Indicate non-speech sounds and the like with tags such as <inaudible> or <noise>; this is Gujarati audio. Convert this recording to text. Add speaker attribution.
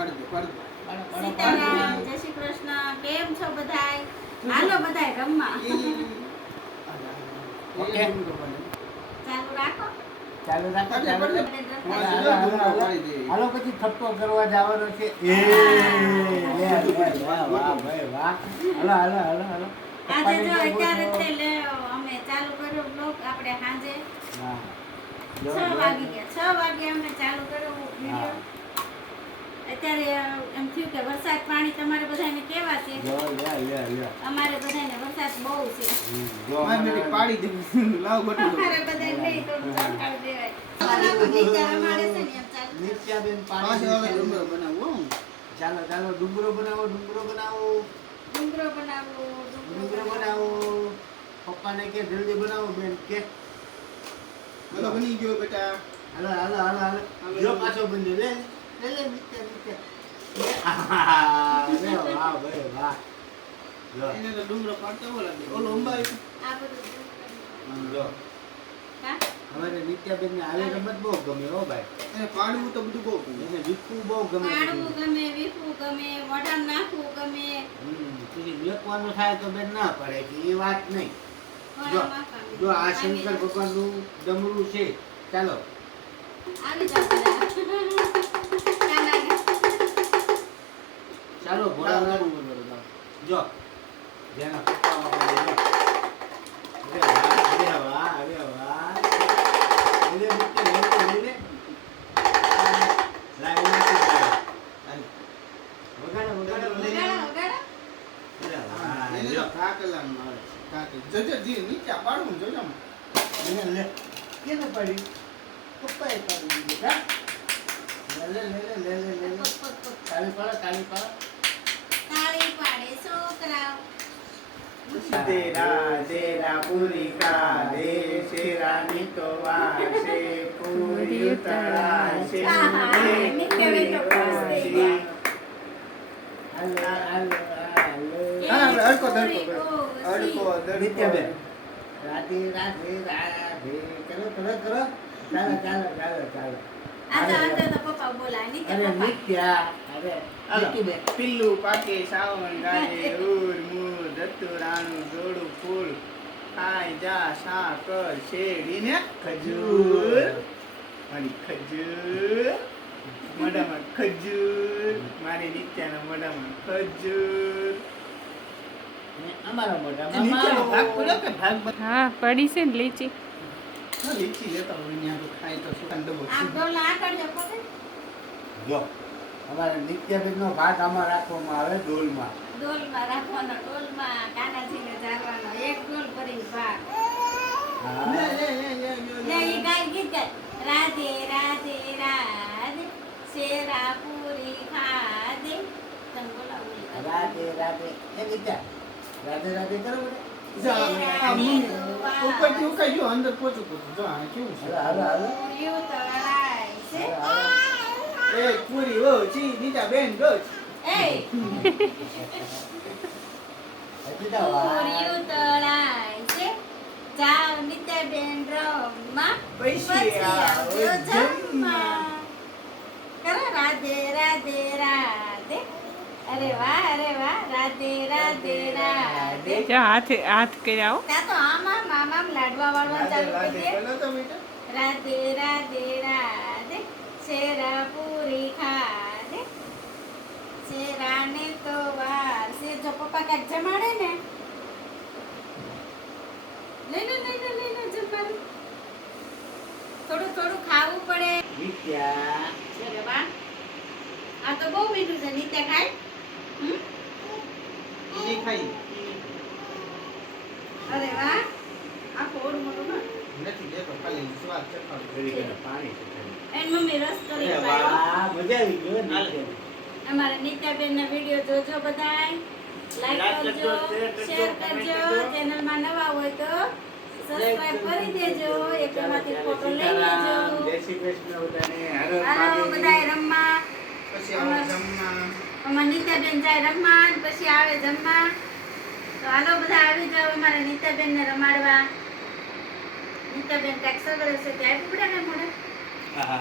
Speaker 1: પાડી દો
Speaker 2: સીતારામ જય શ્રી કૃષ્ણ કેમ છો બધાય હાલો બધાય રમવા
Speaker 3: ઓકે.
Speaker 1: એ ડુંગરો પાડે.
Speaker 2: ચાલુ રાખો
Speaker 3: ચાલુ રાખો
Speaker 1: પાડી દે,
Speaker 3: ચાલુ
Speaker 1: પાડી દે.
Speaker 3: રાખો.
Speaker 1: હું
Speaker 3: હાલો,
Speaker 1: આ
Speaker 3: હાલો,
Speaker 1: ડુંગરો
Speaker 3: હાલો.
Speaker 1: પાડી દે.
Speaker 3: હાલો પછી થપ્પો કરવા જવાનો છે એ લે, લે, લે, વાહ ભાઈ વાહ હાલો હાલો હાલો હાલો
Speaker 2: આજે જો અત્યારે તે અમે ચાલુ કર્યો બ્લોગ આપણે સાંજે
Speaker 3: હા.
Speaker 2: છ
Speaker 3: જો, જો.
Speaker 2: વાગી ગયા છ વાગે અમે ચાલુ કર્યો વીડિયો અત્યારે એમ થયું કે વરસાદ પાણી તમારે બધાને કેવા છે. અમારે બધાને વરસાદ બહુ છે.
Speaker 1: મારી બેટી પાડી દે લાવ બટુ
Speaker 2: અમારે બધાને નહીં તો ચમકાવી દેવાય. અમારા છે ને એમ ચાલુ.
Speaker 3: નિત્યાબેન પાણી
Speaker 1: ડુંગરો બનાવો
Speaker 3: ચાલો ચાલો ડુંગરો બનાવો ડુંગરો બનાવો.
Speaker 2: ડુંગરો બનાવો
Speaker 3: ડુંગરો બનાવો. પપ્પાને કે જલ્દી બનાવો બેન કે.
Speaker 1: બોલો બની ગયો બેટા.
Speaker 3: હાલો હાલો હાલો હાલો. જો. પાછો બન્યો લે લે લે નિત્યા નિત્યા અમારે રમત બહુ ગમે હો ભાઈ
Speaker 1: પાડવું તો બધું બહુ ગમે.
Speaker 3: એને બહુ ગમે પછી મેકવાનું થાય તો બેન ના પડે એ વાત નહીં જો જો આ શંકર. ભગવાનનું ડમરું છે ચાલો. ચાલો ભોળાનાથ જો. જેના અરે વાહ અરે વાહ અરે વાહ.
Speaker 1: એને
Speaker 3: કેને પાડી? પપ્પાએ પાડી દીધી. લે લે લે લે લે લે. તાળી પાડો તાળી પાડો. તેરા તેરા પૂરી તો વાસે પૂરી ઉતરાશે
Speaker 2: આહા, નિત્યબેન તો
Speaker 1: અડકો
Speaker 2: પૂરી
Speaker 1: કરો.
Speaker 2: ઓસી.
Speaker 1: અડકો દડકો.
Speaker 3: રાધે રાધે રાધે કરો કરો કરો ચાલો ચાલો ચાલો ચાલો અરે નિત્યા અરે
Speaker 1: પિલ્લું પાકે સાવણ ગાજે <laughs> ઉર મુર દત્તુરાનું દોડું ફૂલ ખાઈ જા સાકર શેરડીને ખજૂર. મારી ખજૂર. મોઢામાં ખજૂર. મારી નિત્યાના મોઢામાં ખજૂર.
Speaker 4: હા પડી છે ને લીચી.
Speaker 3: જો અમારા નિત્યાબેનનો ભાગ આમાં રાખવામાં આવે ડોલમાં
Speaker 2: ડોલમાં રાખવાનો ડોલમાં કાનાજીને જાળવાનો એક ડોલ ભરીને ભાગ. રાધે રાધે રાધે શેરા પૂરી ખાધે.
Speaker 3: રાધે રાધે. રાધે રાધે કરો.
Speaker 1: જા, આ મમ્મી ઉપરથી ઉકાઈ ગયો, અંદર પોચું પોચું. જો, આ કેવું છે?
Speaker 3: હાલો હાલો
Speaker 2: પૂરીઓ તળાય છે.
Speaker 1: એ પૂરી ઓ બેન
Speaker 3: હજી તો
Speaker 2: પૂરીઓ તળાય છે જાવ નિત્યાબેન રમવા
Speaker 1: પૈસી
Speaker 2: આવજો
Speaker 1: આવજો
Speaker 2: જમવા કરા રાધે રાધે રાધે અરે વાહ અરે વાહ. રાધે રાધે રાધે.
Speaker 4: જો હાથે હાથ કર્યા હો
Speaker 2: ત્યાં તો આમ આમ આમ આમ લાડવા વાળવા
Speaker 1: રાધે
Speaker 2: ચાલુ કરી
Speaker 1: રાધે
Speaker 2: દે રાધે રાધે રાધે. શેરા પૂરી ખાધે. શેરાને તો વાર સે જો પપ્પા કાંઈક જમાડે ને. લઈ લે લઈ લે લઈ લે જમવાનું થોડું થોડું ખાવું પડે.
Speaker 3: નિત્યા.
Speaker 2: વાહ આ તો બહુ મીઠું છે. નીચે ખાય?
Speaker 1: ખાઈ
Speaker 2: અરે વાહ આ કોર મોટું ના
Speaker 1: નથી દેતો ખાલી સ્વાદ ચખાડો
Speaker 3: ઘડી ઘડી પાણી છે ખાલી.
Speaker 2: મમ્મી રસ કરી પાયો
Speaker 3: વાહ મજા આવી ગયો.
Speaker 2: અમારા નિત્યાબેન ના વીડિયો જોજો બધાય. લાઈક કરજો શેર કરજો. ચેનલમાં નવા હોય તો સબસ્ક્રાઇબ કરી દેજો. એકમાંથી ફોટો લઈ લેજો.
Speaker 3: જય શ્રી કૃષ્ણ બધાને. હર હર મહાદેવ.
Speaker 2: બધાય રમવા.
Speaker 1: પછી આવો જમવા.
Speaker 2: અમારા નિત્યાબેન જાય રમવા પછી આવે જમવા. તો હાલો બધા આવી જાઓ અમારા નિત્યાબેન ને રમાડવા. નીતાબેન કાંઈક સગડે છે ત્યાં આવી પડે ને મોડે
Speaker 3: હા,